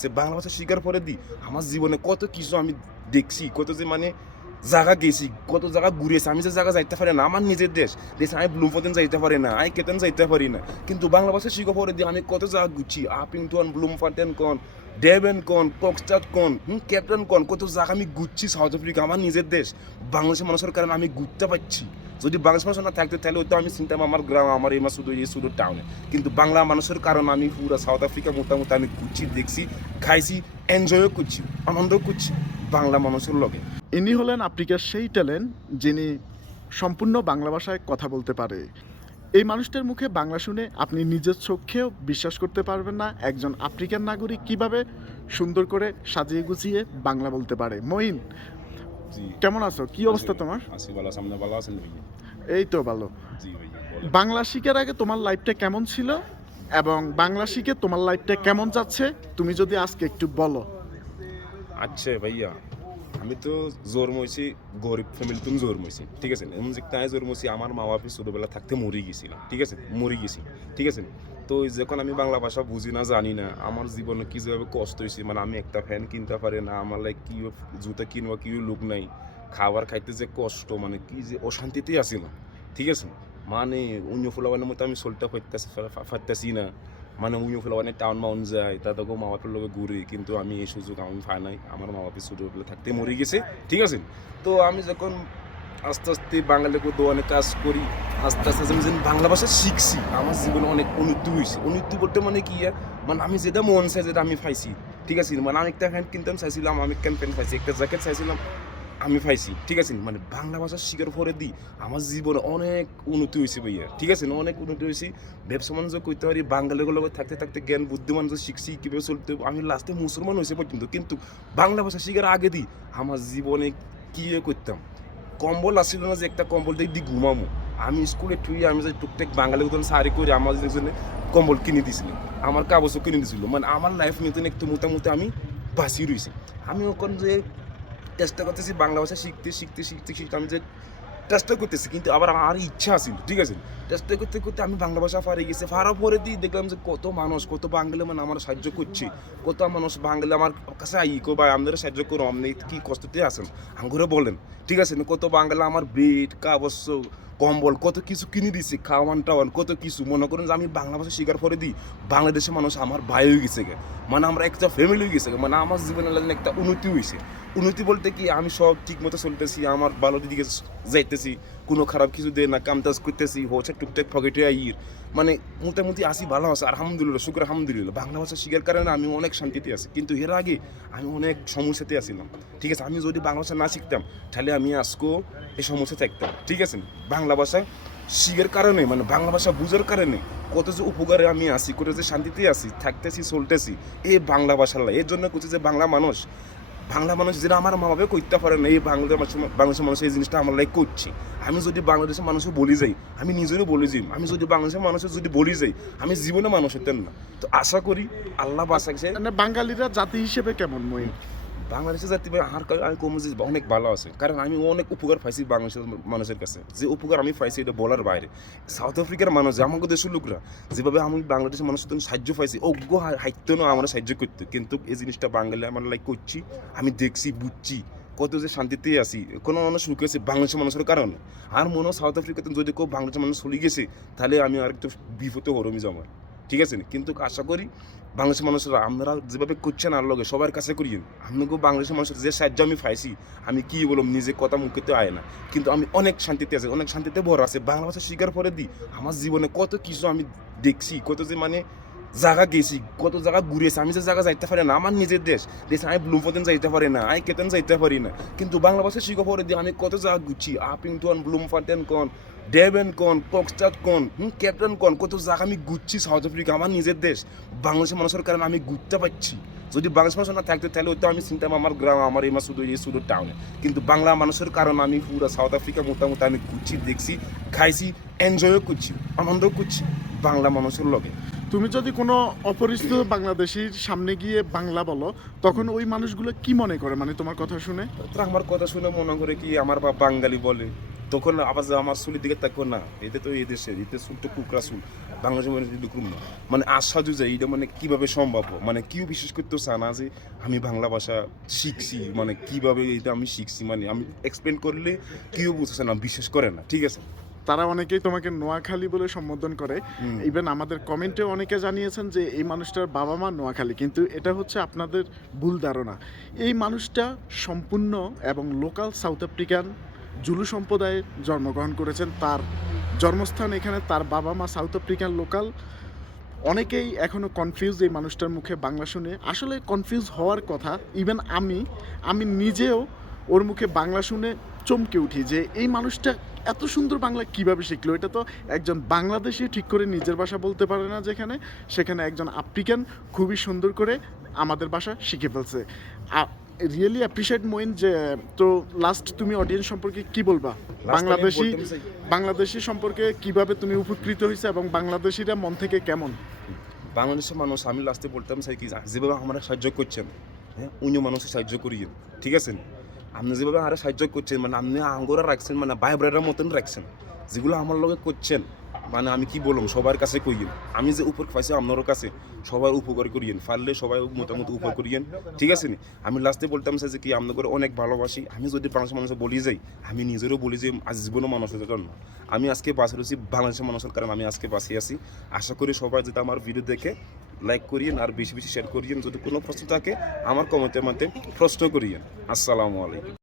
সে বাংলা ভাষা শিকার পরে দি, আমার জীবনে কত কিছু আমি দেখছি, কত যে মানে জায়গা গেছি, কত জায়গা ঘুরেছি, আমি যে জায়গা যাইতে পারি না, আমার নিজের দেশ দেশ আমি ব্লুমফতেন যাইতে পারি না, আমি কেতেন যাইতে পারি না। কিন্তু বাংলা ভাষা শিখা পরে দিয়ে আমি কত জায়গা ঘুরছি আপিংটন ব্লুমফাটেন কন ডেভেন কন কক্সটাট কন, হুম, ক্যাপ্টেন কন, কত জায়গা আমি ঘুরছি, সাউথ আফ্রিকা, আমার নিজের দেশ, বাংলাদেশের মানুষের কারণে আমি ঘুরতে পারছি। যদি বাংলাদেশ মানুষ না থাকতে, তাহলে হয়তো আমি চিন্তাম আমার গ্রাম, আমার এই শুধু এই, শুধু টাউনে কিন্তু বাংলা মানুষের কারণে আমি পুরো সাউথ আফ্রিকা মোটামুটি আমি ঘুরছি, দেখছি, খাইছি এনজয়ও করছি আনন্দও করছি বাংলা মানুষের লগে। ইনি হলেন আফ্রিকার সেই ট্যালেন্ট যিনি সম্পূর্ণ বাংলা ভাষায় কথা বলতে পারে। এই মানুষটার মুখে বাংলা শুনে আপনি নিজের চোখেও বিশ্বাস করতে পারবেন না একজন আফ্রিকান নাগরিক কীভাবে সুন্দর করে সাজিয়ে গুছিয়ে বাংলা বলতে পারে। মঈন কেমন আছো? কি অবস্থা তোমার? আসি ভালো সামনে ভালো আছেন ভাইয়া? এই তো ভালো। জি ভাইয়া বাংলা শিখার আগে তোমার লাইফটা কেমন ছিল? এবং বাংলা শিখে তোমার লাইফটা কেমন যাচ্ছে? তুমি যদি আজকে একটু বলো। আচ্ছা ভাইয়া আমি তো জোর মইছি গরিব ফ্যামিলি তুমি জোর মইছি ঠিক আছে? এমন যে তাই জোর মইছি আমার মা বাপি ছোটবেলা থাকতে মরে গেছিলাম ঠিক আছে? মরে গেছি ঠিক আছে? তো যখন আমি বাংলা ভাষা বুঝি না, জানি না। আমার জীবনে কি যেভাবে কষ্ট হয়েছে মানে আমি একটা ফ্যান কিনতে পারি না, আমার লাইক কি জুতা কিনবা কি লোক নাই। খাবার খাইতে যে কষ্ট মানে কি যে অশান্তিতে আসিলাম ঠিক আছে? মানে অন্য ফুলাবানের মতো আমি সোলটা ফাইতেছি ফাইতেছি না। মানে উইও ফেলে অনেক টাউন মাউন যায় তাদেরকে মা বাপের লোকে ঘুরি, কিন্তু আমি এই সুযোগ আমি পাই নাই। আমার মা বাপের ছোটোবেলা থাকতে মরে গেছে। ঠিক আছে? তো আমি যখন আস্তে আস্তে বাঙালিকে দোয়ানে কাজ করি, আস্তে আস্তে আমি যেন বাংলা ভাষা শিখছি। আমার জীবনে অনেক উন্নতি হয়েছে। উন্নতি বলতে মানে কি মানে আমি যেটা মন চাই যেটা আমি পাইছি। ঠিক আছে? মানে আমি একটা প্যান্ট কিনতাম চাইছিলাম, আমি একটা প্যান্ট পাইছি। একটা জ্যাকেট চাইছিলাম, আমি পাইছি। ঠিক আছে? মানে বাংলা ভাষা শিকার পরে দিই আমার জীবনে অনেক উন্নতি হয়েছে ভাইয়া। ঠিক আছে? অনেক উন্নতি হয়েছে। ব্যবসা বাণিজ্য করতে পারি বাঙালিগুলোর লগত থাকতে থাকতে জ্ঞান, বুদ্ধিমান যে শিখছি, কীভাবে চলতে আমি লাস্টে মুসলমান হয়েছে পর্যন্ত। কিন্তু বাংলা ভাষা শিখার আগে দিই আমার জীবনে কী ইয়ে করতাম? কম্বল আসছিল না যে একটা কম্বল দিয়ে ঘুমামো। আমি স্কুলে টুই আমি যে টুকটাক বাঙালি মতন সারি করে আমার জন্য কম্বল কিনে দিছিল, আমার কাগজও কিনে দিছিল। মানে আমার লাইফ মতন একটু মোটামুটি আমি বাঁচি রয়েছি আমি ওখান যে চেষ্টা করতেছি বাংলা ভাষা শিখতে শিখতে শিখতে শিখতে আমি যে চেষ্টা করতেছি, কিন্তু আবার আমার ইচ্ছা আছিল ঠিক আছে? চেষ্টা করতে করতে আমি বাংলা ভাষা পারে গেছে। পারার পরে দিয়ে দেখলাম যে কত মানুষ, কত বাঙালি মানে আমার সাহায্য করছে। কত মানুষ বাঙালি আমার কাছে আই কো, ভাই আমাদের সাহায্য করো, আপনি কি কষ্টতে আছেন? আঙ্গুরে বলেন, ঠিক আছে, কত বাঙালি আমার বেড কাগজ, কম্বল, কত কিছু কিনে দিচ্ছে খাওয়ান টাওয়ান, কত কিছু। মনে করেন যে আমি বাংলা ভাষা শিকার করে দিই, বাংলাদেশের মানুষ আমার ভাই হয়ে গেছে মানে আমরা একটা ফ্যামিলি হয়ে গেছে। মানে আমার জীবনে লাগলে একটা উন্নতি হয়েছে উন্নতি বলতে কি আমি সব ঠিক মতো চলতেছি, আমার ভালো দিকে যাইতেছি। কোনো খারাপ কিছু দিয়ে না, কাম কাজ করতেছি, হচ্ছে টুকটাক পকেটে আইর। মানে মোটামুটি আসি, ভালো আছে, আলহামদুলিল্লাহ, শুক্র আলহামদুলিল্লাহ। বাংলা ভাষা শিখার কারণে আমি অনেক শান্তিতে আছি। কিন্তু এর আগে আমি অনেক সমস্যাতে আসছিলাম ঠিক আছে, আমি যদি বাংলা ভাষা না শিখতাম, তাহলে আমি আজকেও এই সমস্যা থাকতাম। ঠিক আছে, বাংলা ভাষা শিখের কারণে মানে বাংলা ভাষা বুঝার কারণে কত যে উপকারে আমি আছি, কত যে শান্তিতে আছি, থাকতেছি, চলতেছি এই বাংলা ভাষার লাই। এর জন্য করছি যে বাংলা মানুষ বাংলা মানুষ যেটা আমার মা বাবা করতে পারে না, এই বাংলাদেশ বাংলাদেশের মানুষ এই জিনিসটা আমার লাইক করছি। আমি যদি বাংলাদেশের মানুষও বলি যাই, আমি নিজেরও বলি যাই, আমি যদি বাংলাদেশের মানুষের যদি বলি যাই, আমি জীবনে মানুষ হতেন না। তো আশা করি আল্লাহ বাসাকে মানে বাঙালিরা জাতি হিসেবে কেমন মঈন বাংলাদেশের জাতি ভাই, আর আমি কম যে অনেক ভালো আছে। কারণ আমি অনেক উপকার পাইছি বাংলাদেশের মানুষের কাছে। যে উপকার আমি পাইছি এটা বলার বাইরে। সাউথ আফ্রিকার মানুষ আমাকে দেশের লোকরা, যেভাবে আমি বাংলাদেশের মানুষের জন্য সাহায্য পাইছি, অজ্ঞ হাইতে না আমার সাহায্য করতে। কিন্তু এই জিনিসটা বাঙালি আমার লাইক করছি, আমি দেখছি, বুঝছি, কত যে শান্তিতে আছি। কোনো মানুষ সুখে আছে বাংলাদেশের মানুষের কারণে। আর মনে হয় সাউথ আফ্রিকাতে যদি কেউ বাংলাদেশের মানুষ চলে গেছে, তাহলে আমি আর একটু বিপদে হরমি জমার ঠিক আছে কিন্তু আশা করি বাংলাদেশের মানুষরা, আপনারা যেভাবে করছেন আর লগে, সবার কাছে করিয়েন আপনাকেও বাংলাদেশের মানুষের যে সাহায্য আমি পাইছি, আমি কি বললাম, নিজে কথা মুখে তো আয় না। কিন্তু আমি অনেক শান্তিতে আছি, অনেক শান্তিতে ভর আছে। বাংলা ভাষা শিকার পরে দিই আমার জীবনে কত কিছু আমি দেখছি, কত যে মানে জায়গা গেছি, কত জায়গা ঘুরেছি আমি যে জায়গা যাইতে পারি না, আমার নিজের দেশ। দেশ, আমি ব্লুমফতেন যাইতে পারি না আই কেতেন যাইতে পারি না। কিন্তু বাংলা ভাষা শিখা পরে দিয়ে আমি কত জায়গা ঘুরছি। আপিংটন, ব্লুমফাটেন কন ডেভেন কন কক্সটাট কন, হুম, ক্যাপ্টেন কন, কত জায়গা আমি ঘুরছি সাউথ আফ্রিকা, আমার নিজের দেশ। বাংলাদেশের মানুষের কারণে আমি ঘুরতে পারছি। যদি বাংলাদেশ মানুষ না থাকতে, তাহলে হয়তো আমি চিন্তাম আমার গ্রাম, আমার এই শুধু এই শুধু টাউনে কিন্তু বাংলা মানুষের কারণে আমি পুরো সাউথ আফ্রিকা মোটামুটি আমি ঘুরছি, দেখছি, খাইছি এনজয়ও করছি, আনন্দও করছি বাংলা মানুষের লগে। তুমি যদি কোনো অপরিচিত বাংলাদেশির সামনে গিয়ে বাংলা বলো, তখন ওই মানুষগুলো কি মনে করে? মানে তোমার কথা শুনে? তো আমার কথা শুনে মনে করে কি আমার বাপ বাঙালি বলে। তখন আবার আমার চুলের দিকে তাকো না এতে তো এই দেশে এতে তো কুকরা চুল। বাংলাদেশের ঢুকুম না। মানে আশ্চর্য যে এটা মানে কীভাবে সম্ভব? মানে কেউ বিশ্বাস করতে চায় না যে আমি বাংলা ভাষা শিখছি। মানে কীভাবে এটা আমি শিখছি? মানে আমি এক্সপ্লেন করলে কেউ বুঝতেছে না, বিশ্বাস করে না। ঠিক আছে? তারা অনেকেই তোমাকে নোয়াখালী বলে সম্বোধন করে। ইভেন আমাদের কমেন্টে অনেকে জানিয়েছেন যে এই মানুষটার বাবা মা নোয়াখালী। কিন্তু এটা হচ্ছে আপনাদের ভুল ধারণা। এই মানুষটা সম্পূর্ণ এবং লোকাল সাউথ আফ্রিকান জুলু সম্প্রদায়ে জন্মগ্রহণ করেছেন। তার জন্মস্থান এখানে তার বাবা মা সাউথ আফ্রিকান লোকাল। অনেকেই এখনও কনফিউজ এই মানুষটার মুখে বাংলা শুনে। আসলে কনফিউজ হওয়ার কথা ইভেন আমি আমি নিজেও ওর মুখে বাংলা শুনে চমকে উঠি যে এই মানুষটা এত সুন্দর বাংলা কীভাবে শিখলো? এটা তো একজন বাংলাদেশি ঠিক করে নিজের ভাষা বলতে পারে না যেখানে সেখানে একজন আফ্রিকান খুবই সুন্দর করে আমাদের ভাষা শিখে ফেলছে। রিয়েলি অ্যাপ্রিসিয়েট মইন যে তো লাস্ট তুমি অডিয়েন্স সম্পর্কে কি বলবা? বাংলাদেশি বাংলাদেশি সম্পর্কে কীভাবে তুমি উপকৃত হয়েছে এবং বাংলাদেশিরা মন থেকে কেমন? বাংলাদেশের মানুষ আমি লাস্টে বলতাম চাই কি যেভাবে আমরা সাহায্য করছেন হ্যাঁ অন্য মানুষের সাহায্য করিয়েন ঠিক আছে? আপনি যেভাবে আরও সাহায্য করছেন মানে আপনি আঙ্গরা রাখছেন মানে ভাই মতন রাখছেন, যেগুলো আমার লগে করছেন মানে আমি কি বললাম সবার কাছে কইয়েন। আমি যে উপর পাইছি আপনার কাছে, সবার উপকার করিয়েন, পারলে সবাই মোটামুটি উপকার করিয়েন, ঠিক আছে নি? আমি লাস্টে বলতাম যে কি, আপনাদের অনেক ভালোবাসি, আমি যদি বাংলাদেশের মানুষ বলি যাই, আমি নিজেরও বলি যে আজ জীবনও মানুষের জন্য। আমি আজকে বাঁচে রয়েছি বাংলাদেশের মানুষের কারণে, আমি আজকে বাঁচি আছি। আশা করি সবাই যেটা আমার ভিডিও দেখে লাইক করিয়েন আর বেশি বেশি শেয়ার করিয়েন। যদি কোনো প্রশ্ন থাকে, আমার কমেন্টের মধ্যে প্রশ্ন করিয়েন। আসসালামু আলাইকুম।